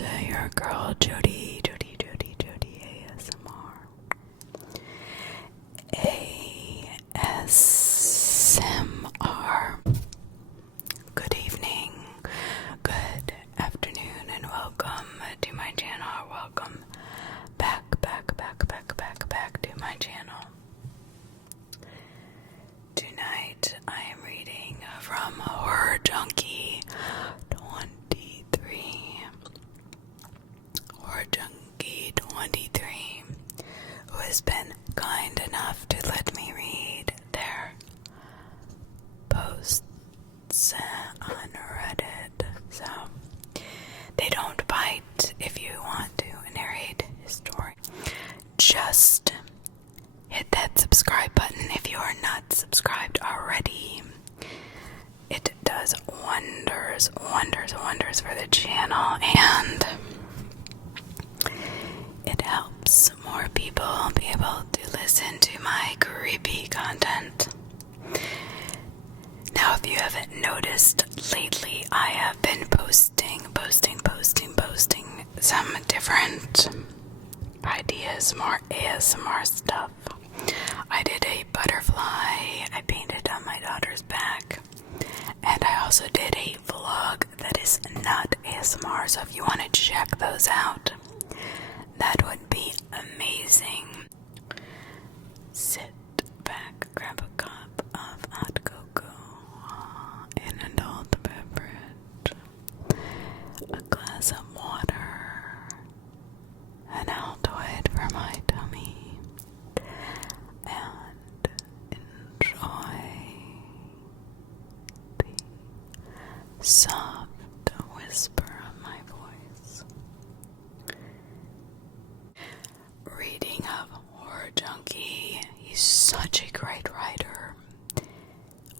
is your girl Jodi ASMR. ASMR. Good evening, good afternoon, and welcome to my channel. Welcome back to my channel. Tonight I am reading from Horror Junkie 23. Horror Junkie 23, who has been kind enough to let me read their posts on Reddit. So they don't bite. If you want to narrate his story, just hit that subscribe button if you are not subscribed already. It does wonders for the channel, and it helps more people be able to listen to my creepy content. Now, if you haven't noticed, lately I have been posting some different ideas, more ASMR stuff. I did a butterfly I painted on my daughter's back, and I also did a vlog that is not ASMR, so if you want to check those out, that would be amazing. Sit back, grab a cup of hot cocoa, an adult beverage, a glass of water, and Altoid for my tummy, and enjoy the soft whisper of my voice. Reading of Horror Junkie. He's such a great writer,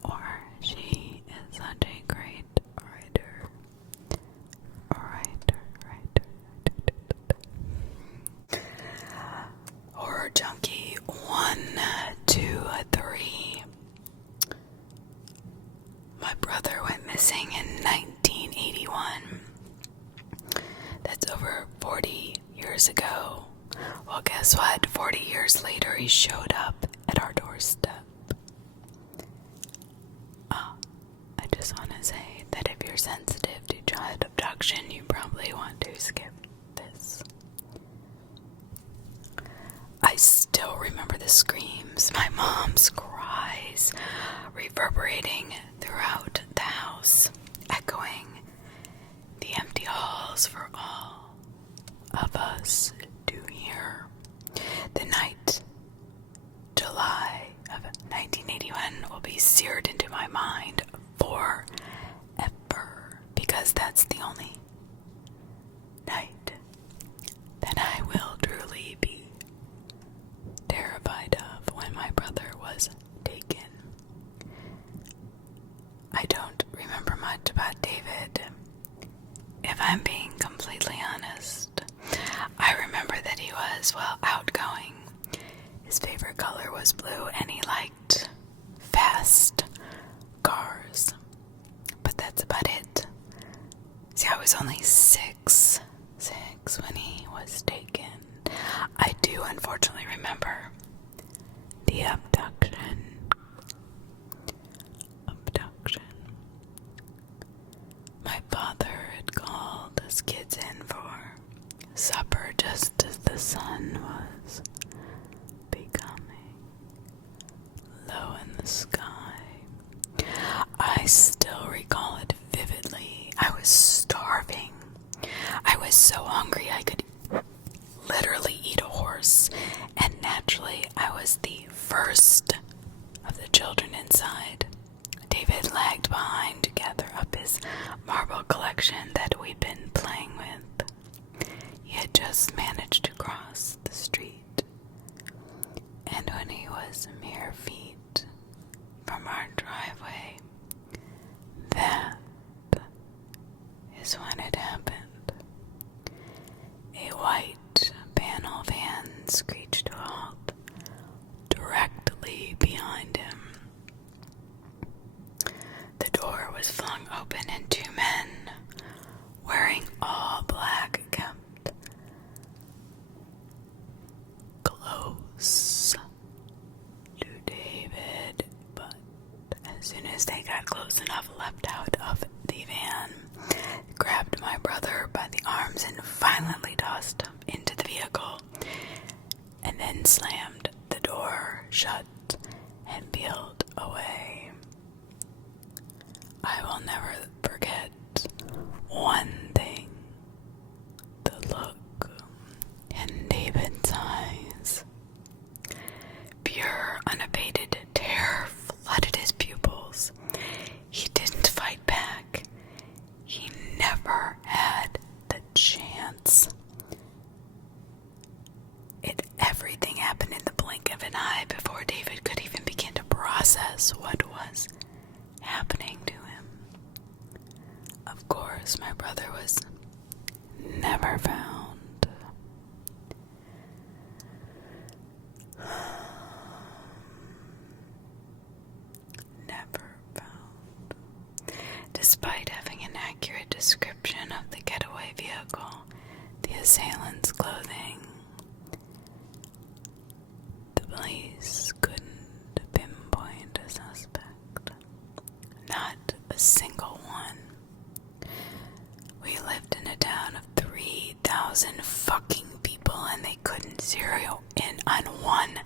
or she is such a great writer. Horror Junkie 1, 2, 3. My brother went missing in 1981. That's over 40 years ago. Well, guess what? 40 years later, he showed up at our doorstep. I just want to say that if you're sensitive to child abduction, you probably want to skip this. I still remember the screams, my mom's cries, reverberating throughout the house, echoing the empty halls for all of us to hear. The night, July of 1981, will be seared into my mind forever, because that's the only night that I will truly be terrified of when my brother was taken. I don't remember much about David, if I'm being completely honest. I remember that he was, outgoing. His favorite color was blue, and he liked fast cars. But that's about it. See, I was only six when he was taken. I do unfortunately remember the abduction. My father had called us kids in for supper just as the sun was becoming low in the sky. I still recall it vividly. I was starving. I was so hungry I could literally eat a horse, and naturally I was the first of the children inside. David lagged behind to gather up his marble collection that we'd been playing with. He had just managed to cross the street, and when he was mere feet from our driveway, that is when it happened. A white panel van screeched to a halt directly behind him. The door was flung open, and two men wearing all black violently tossed him into the vehicle and then slammed the door shut and peeled away. I will never forget one thing: the look in David's eyes. Pure, unabated terror flooded his pupils. He didn't fight back. He never had the chance. Everything happened in the blink of an eye before David could even begin to process what was happening to him. Of course, my brother was never found. Never found. Despite having an accurate description of the getaway vehicle, the assailant's clothing, the police couldn't pinpoint a suspect. Not a single one. We lived in a town of 3,000 fucking people and they couldn't zero in on one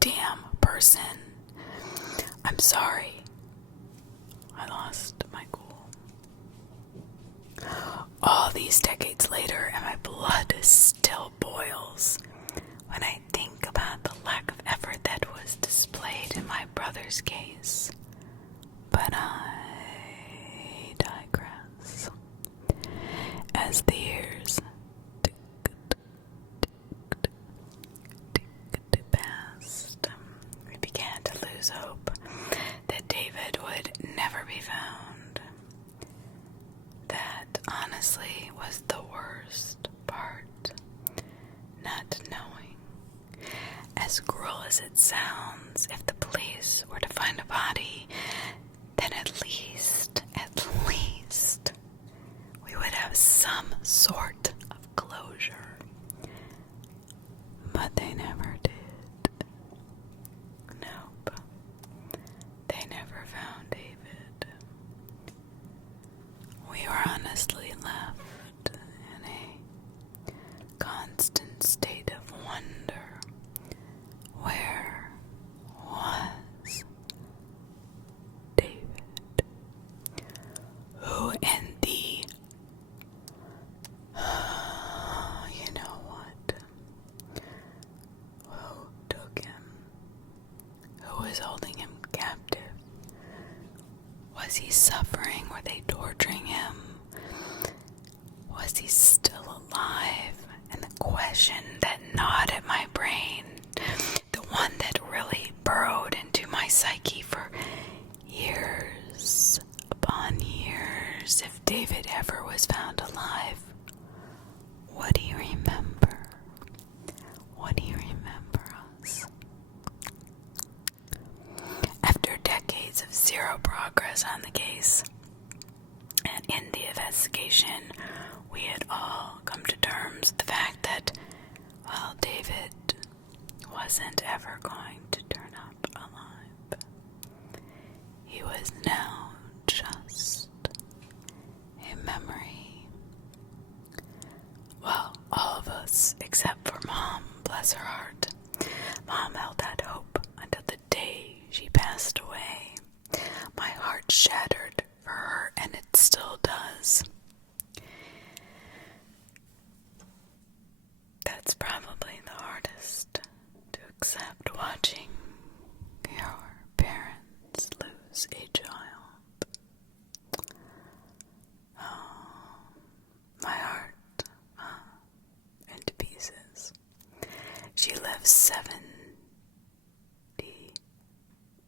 damn person. I'm sorry. I lost my cool. All these decades later, and my blood still boils when I think about the lack of effort that was displayed in my brother's case. But I digress. As the years passed, we began to lose hope that David would never be found. That honestly was the worst part, not knowing. As cruel as it sounds, if the police were to find a body, then at least, we would have some sort of closure. But they never did. Nope. They never found David. We were honestly left in a constant state of wonder. Where was David? Who in the you know what? Who took him? Who was holding him captive? Was he suffering? Were they torturing him? Was he still alive? And the question that gnawed at my brain, the one that really burrowed into my psyche for years upon years, if David ever was found alive, what do you remember? What do you remember us? After decades of zero progress on the case and in the investigation, we had all come to terms with the fact that, well, David wasn't ever going to turn up alive. He was now just a memory. Well, all of us, except for Mom, bless her heart. Mom held out hope until the day she passed away. My heart shattered for her, and it still does. That's probably the hardest to accept, watching your parents lose a child. Oh, my heart into pieces. She lived 70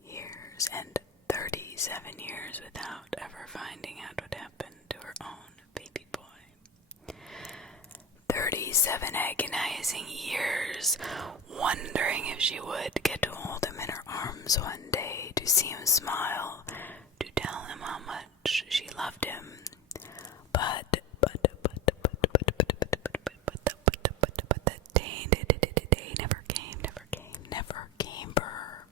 years and 37 years without ever finding out what happened to her own baby boy. 37 agonizing years, wondering if she would get to hold him in her arms one day, to see him smile, to tell him how much she loved him. But the day never came for her.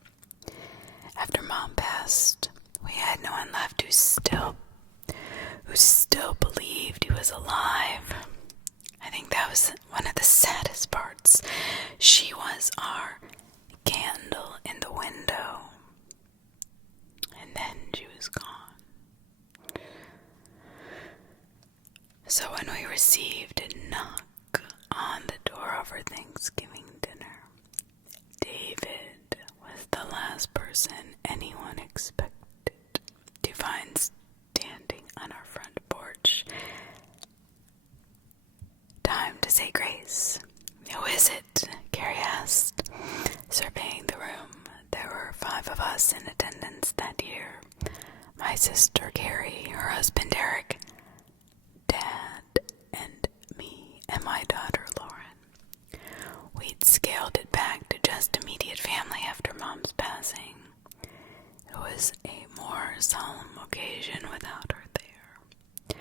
After Mom passed, we had no one left who still believed he was alive. I think that was one of the saddest parts. She was our candle in the window. And then she was gone. So when we received a knock on the door over Thanksgiving dinner, David was the last person anyone expected to find standing on our front porch. Time to say grace. Who is it? Carrie asked, surveying the room. There were 5 of us in attendance that year. My sister Carrie, her husband Eric, Dad, and me, and my daughter Lauren. We'd scaled it back to just immediate family after Mom's passing. It was a more solemn occasion without her there.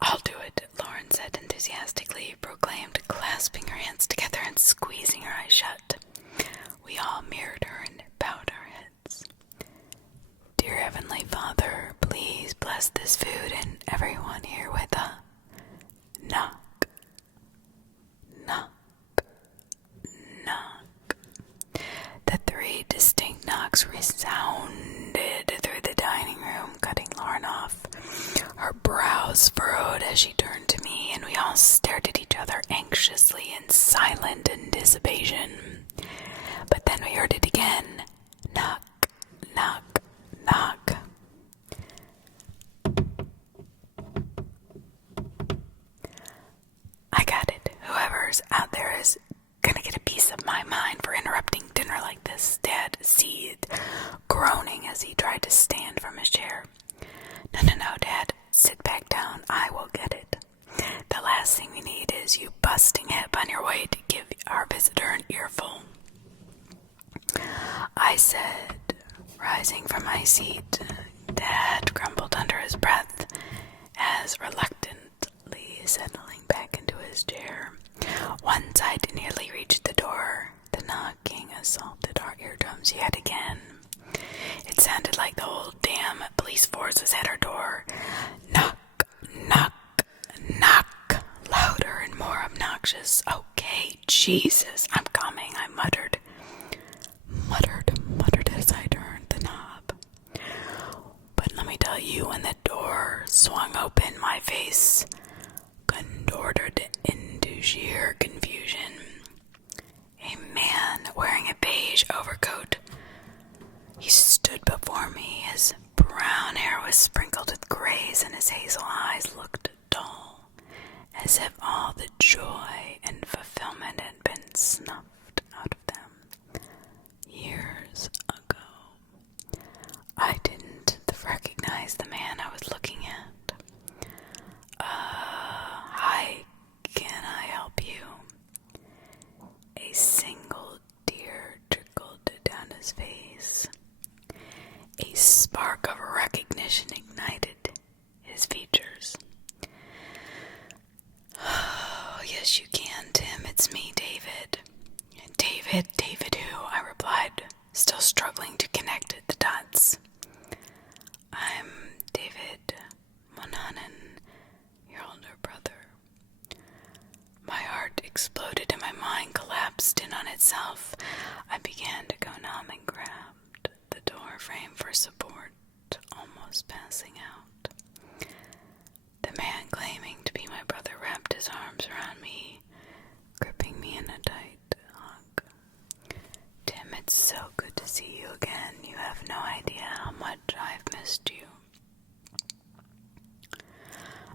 I'll do it, Lauren said enthusiastically, proclaimed, clasping her hands together and squeezing her eyes shut. We all mirrored her and bowed our heads. Dear Heavenly Father, please bless this food and everyone here with a knock, knock, knock. The 3 distinct knocks resounded through the dining room, cutting Lauren off. Her brows furrowed as she turned to me, and we all stared at each other anxiously in silent anticipation. But then we heard it again. Knock, knock, knock. I got it. Whoever's out there is gonna get a piece of my mind for interrupting dinner like this, Dad seethed, groaning as he tried to stand from his chair. No, Dad. Sit back down. I will get it. The last thing we need is you busting hip on your way to give our visitor an earful. I said, rising from my seat. Dad grumbled under his breath as reluctantly settling back into his chair. Once I'd nearly reached the door, the knocking assaulted our eardrums yet again. It sounded like the whole damn police force was at our door. Knock, knock, knock. Louder and more obnoxious. Okay, Jesus, I'm coming, I muttered. Muttered as I turned the knob. But let me tell you, when the door swung open, my face contorted into sheer confusion. A man wearing a beige overcoat. He stood before me. His brown hair was sprinkled with grays, and his hazel eyes looked dull, as if all the joy and fulfillment had been snuffed out of them years ago. I didn't recognize the man I was looking at. Hi, can I help you? A single tear trickled down his face. A spark of recognition ignited his features. Oh, yes you can, Tim. It's me, David. David who? I replied, still struggling to connect the dots. I'm David Monanen, your older brother. My heart exploded and my mind collapsed in on itself. I began to go numb and grabbed the door frame for support, almost passing out. The man claiming to be my brother wrapped his arms around me, gripping me in a tight hug. Tim, it's so good to see you again. You have no idea how much I've missed you.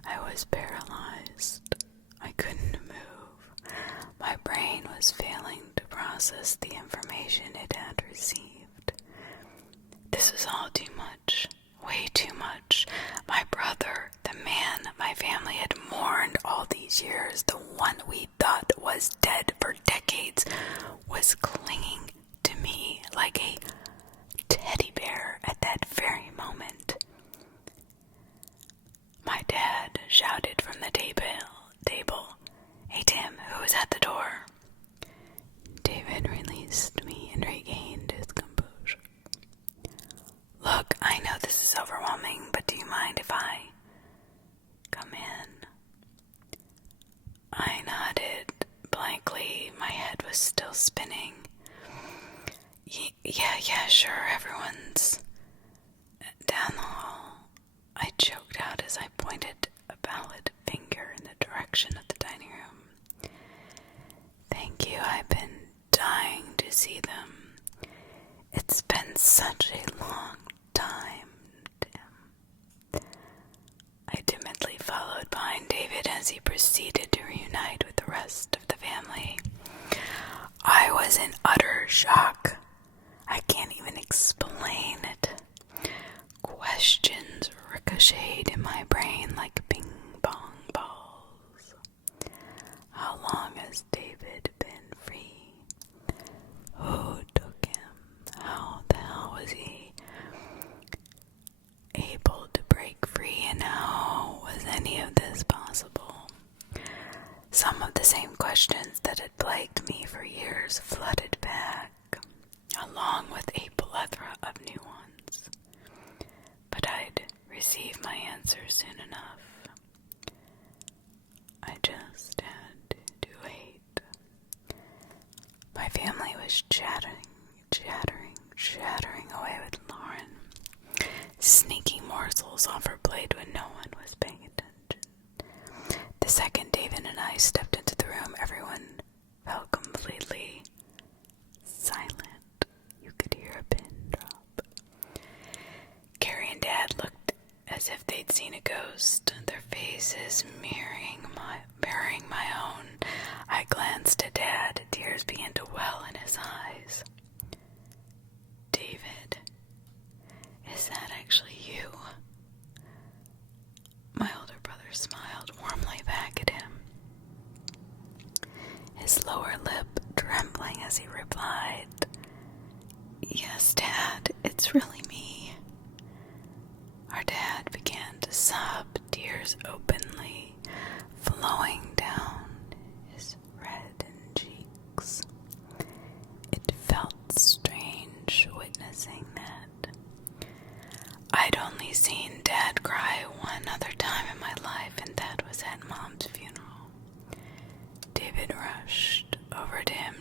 I was paralyzed. I couldn't move. My brain was failing to process the information it had received. This was all too much. Way too much. My brother, the man my family had mourned all these years, the one we thought was dead for decades, was clinging to me like a teddy bear at that very moment. My dad shouted from the table, "Hey Tim, who is at the door?" David released me and regained his composure. "Look, I know this is overwhelming, but do you mind if I come in?" I still spinning. Yeah, sure, everyone's down the hall. I choked out as I pointed a pallid finger in the direction of the dining room. Thank you, I've been dying to see them. It's been such a long time, Tim. I timidly followed behind David as he proceeded to reunite with the rest of the family. I was in utter shock. I can't even explain it. Questions ricocheted in my brain like ping-pong balls. How long has David been free? Who took him? How the hell was he able to break free, and how was any of this possible? Some of the same questions that had plagued me for years flooded back, along with a plethora of new ones. But I'd receive my answers soon enough. I just had to wait. My family was chattering away with Lauren, sneaking morsels off her plate when no one was paying attention. The second David and I stepped into the room, everyone felt completely silent. You could hear a pin drop. Carrie and Dad looked as if they'd seen a ghost, their faces mirroring my own. I glanced at Dad. Tears began to well in his eyes. David, is that actually you? My older brother smiled warmly back at him, his lower lip trembling as he replied, Yes, Dad, it's really me. Our dad began to sob, tears openly flowing down his reddened cheeks. It felt strange witnessing that. I'd only seen Dad cry one other time in my life, and that was at Mom's funeral. David rushed over to him,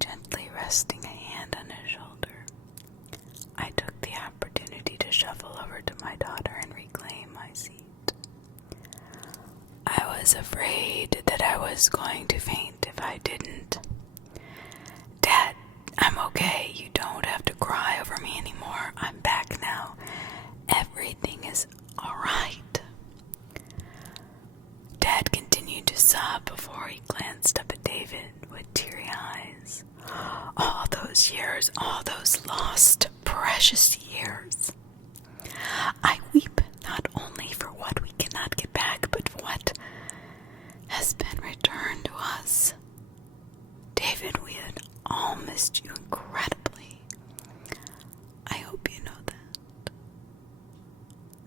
gently resting a hand on his shoulder. I took the opportunity to shuffle over to my daughter and reclaim my seat. I was afraid that I was going to faint if I didn't. Dad, I'm okay. You don't have to cry over me anymore. I'm back now. Everything is alright. Dad continued to sob before he glanced up at David with teary eyes. All those years, all those lost, precious years. I weep not only for what we cannot get back, but for what has been returned to us. David, we had all missed you incredibly. I hope you know that.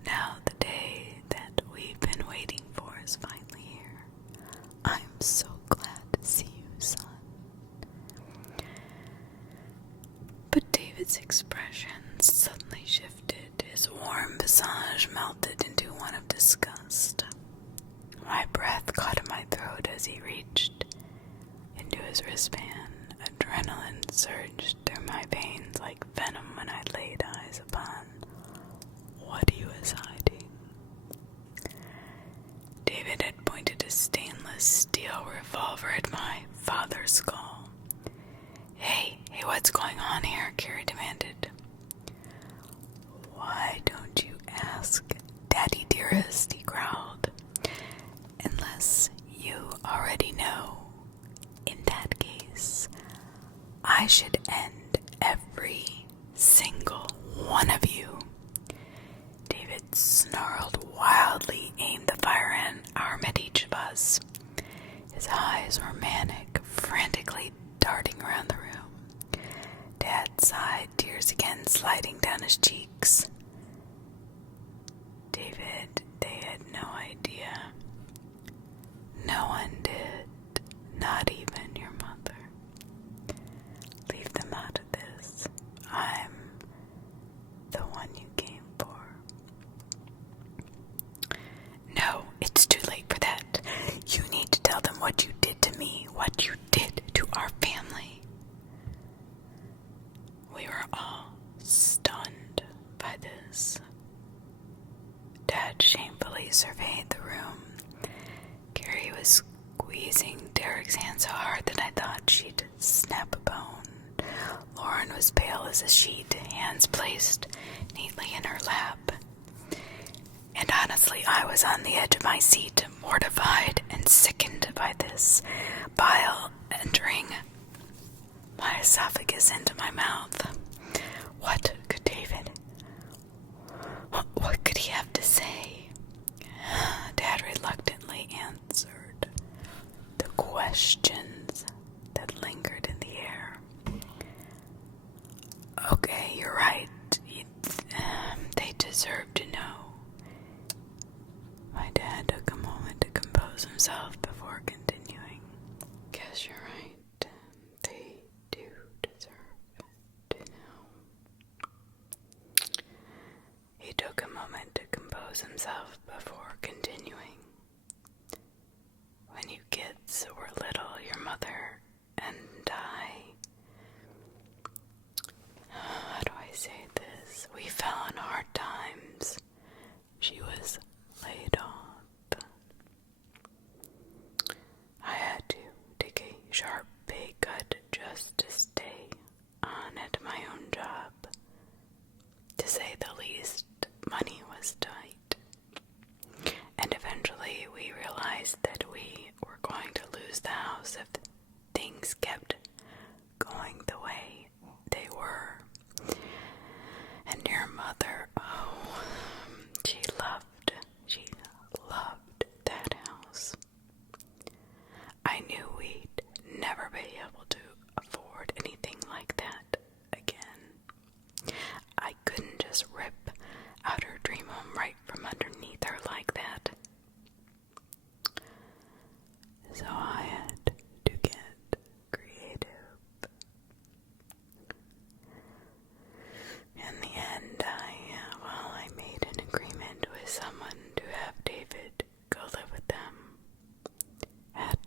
Now the day that we've been waiting for is finally here. I'm so glad to see you, son. But David's expression suddenly shifted. His warm visage melted into one of disgust. My breath caught in my throat as he reached into his wristband. Adrenaline surged through my veins like venom when I laid eyes upon what he was hiding. David had pointed a stainless steel revolver at my father's skull. Hey, what's going on here? Carrie demanded. Why don't you ask, Daddy dearest? He growled. Unless you already know. In that case, I should end every single one of you. David snarled wildly, aimed the firearm at each of us. His eyes were manic, frantically darting around the room. Dad sighed, tears again sliding down his cheeks. David, they had no idea. No one did, not even your mother. Leave them out of this. I'm the one you came for. No, it's too late for that. You need to tell them what you did to me, what you did to our family. was pale as a sheet, hands placed neatly in her lap. And honestly, I was on the edge of my seat, mortified and sickened by this bile entering my esophagus into my mouth. What could David... What could he have to say? Dad reluctantly answered the questions that lingered in the air. Okay, you're right. They deserve to know. My dad took a moment to compose himself before continuing. Guess you're right. They do deserve to know. He took a moment to compose himself before continuing. When you kids were little, your mother and I... How do I say this? We fell on hard times. She was laid off. I had to take a sharp pay cut just to stay on at my own job. To say the least, money was tight. And eventually we realized that we were going to lose the house if things kept going the way they were. And your mother, oh, she loved that house. I knew we'd never be able to afford anything like that again. I couldn't just rip out her dream home right from underneath her like that. So I had to get creative. In the end, I made an agreement with someone to have David go live with them. At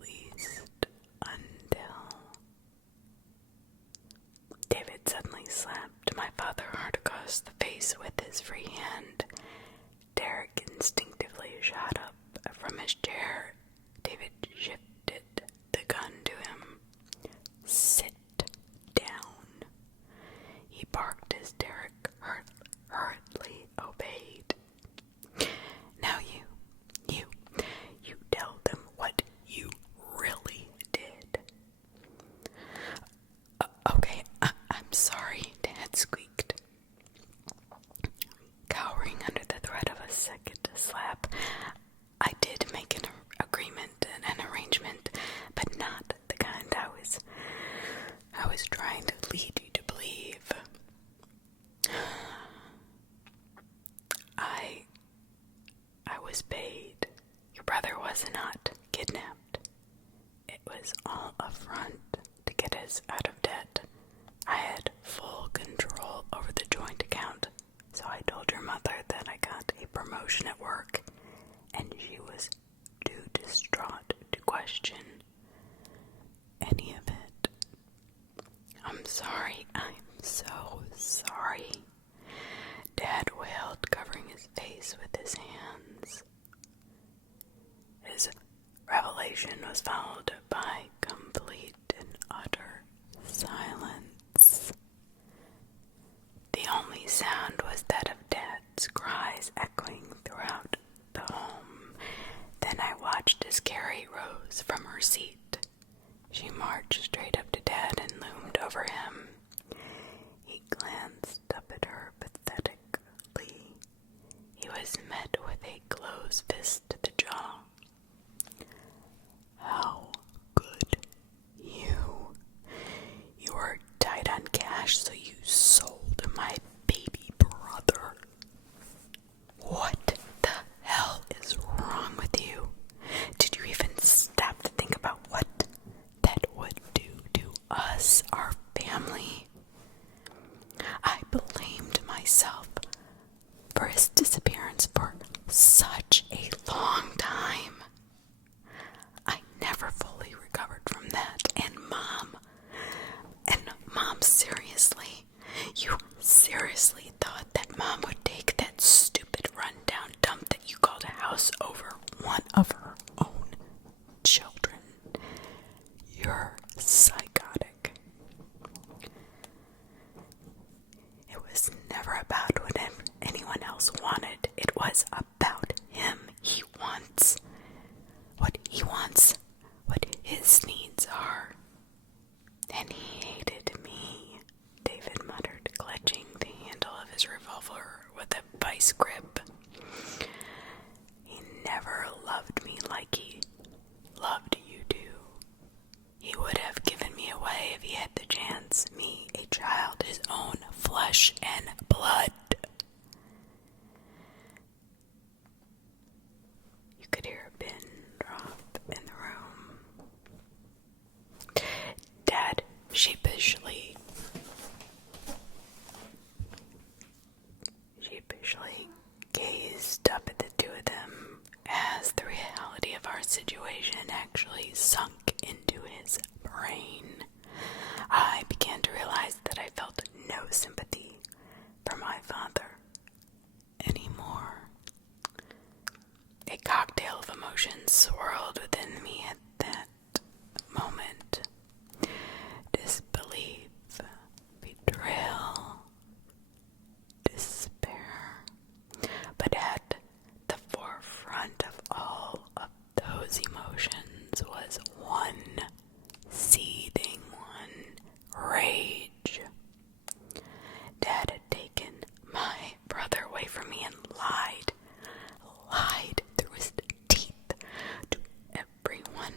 least until... David suddenly slapped my father hard across the face with his free hand. Derek instinctively shot up from his chair. David shifted the gun to him. Sit down. He barked as Derek hurriedly obeyed. Now you tell them what you really did. Okay, I'm sorry, Dad squeaked, cowering under the threat of a second slap. I did make an agreement and an arrangement, but not the kind I was trying to lead you to believe. I was paid. Your brother was not kidnapped. It was all a front to get us out of debt. I had full control over the joint account, so I told your mother that I got a promotion at work, and she was too distraught to question any of it. I'm sorry. I'm so sorry. Dad wailed, covering his face with his hands. His revelation was followed by complete and utter silence. The only sound was that of Dad's cries echoing throughout the home. Then I watched as Carrie rose from her seat. She marched straight up to Dad and loomed over him. He glanced up at her pathetically. He was met with a closed fist to the jaw. How could you? You were tight on cash, so you sold my baby brother. What the hell is wrong with you? Did you even stop to think about what that would do to us, our family? I blamed myself for his disappearance for such a long time. I never fully recovered from that. And Mom, seriously? You seriously thought that Mom would take that stupid rundown dump that you called a house over one of her own children? You're psychotic. actually sunk into his brain. I began to realize that I felt no sympathy for my father anymore. A cocktail of emotions swirled within me at that moment. Disbelief, betrayal, despair. But at the forefront of all of those emotions was one seething one, rage. Dad had taken my brother away from me and lied through his teeth to everyone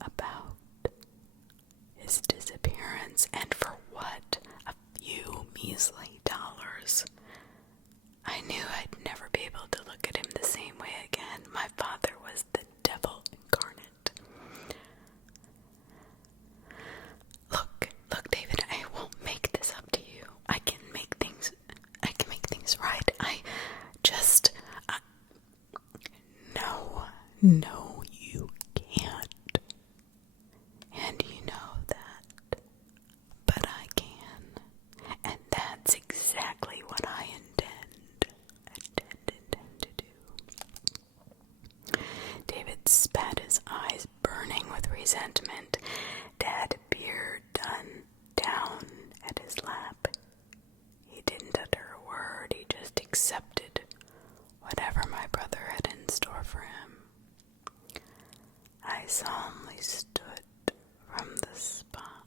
about his disappearance, and for what? A few measly dollars. I knew I'd never be able to look at him the same way again. My father was the devil incarnate. Look, David, I won't make this up to you. I can make things right. No, you can't. And you know that. But I can. And that's exactly what I intend to do. David spat, his eyes burning with resentment. Dad peered down at his lap. He didn't utter a word. He just accepted whatever my brother had in store for him. I solemnly stood from the spot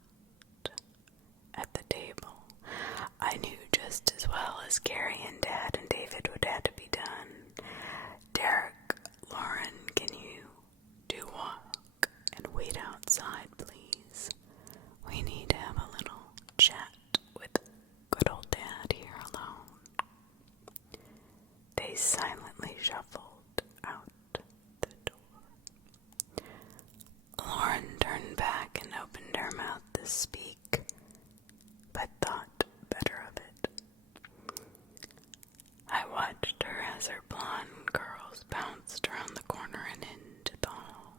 at the table. I knew just as well as Gary and Dad and David what had to be done. Derek, Lauren, can you do walk and wait outside, please? We need to have a little chat with good old Dad here alone. They silently shuffled out the door. Lauren turned back and opened her mouth to speak, but thought better of it. I watched her as her blonde curls bounced around the corner and into the hall.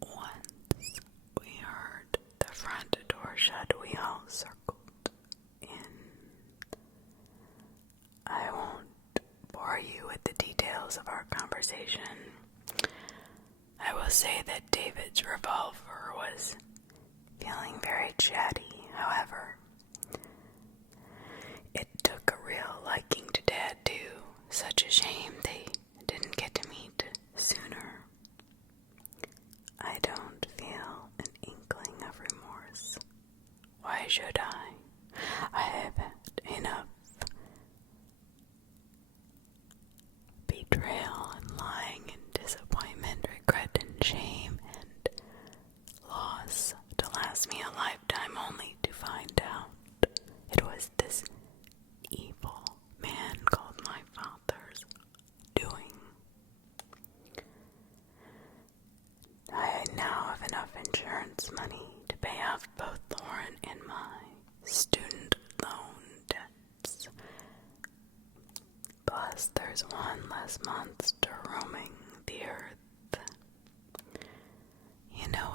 Once we heard the front door shut, we all circled in. I won't bore you with the details of our conversation. I will say that David's revolver was feeling very chatty, however. It took a real liking to Dad, too. Such a shame they didn't get to meet sooner. I don't feel an inkling of remorse. Why should I? I have had enough betrayal and lying and disappointment, regret and shame and loss to last me a lifetime, only to find out it was this evil man called my father's doing. I now have enough insurance money to pay off both Lauren and my student loan debts. Plus, there's one less monster roaming the earth. You know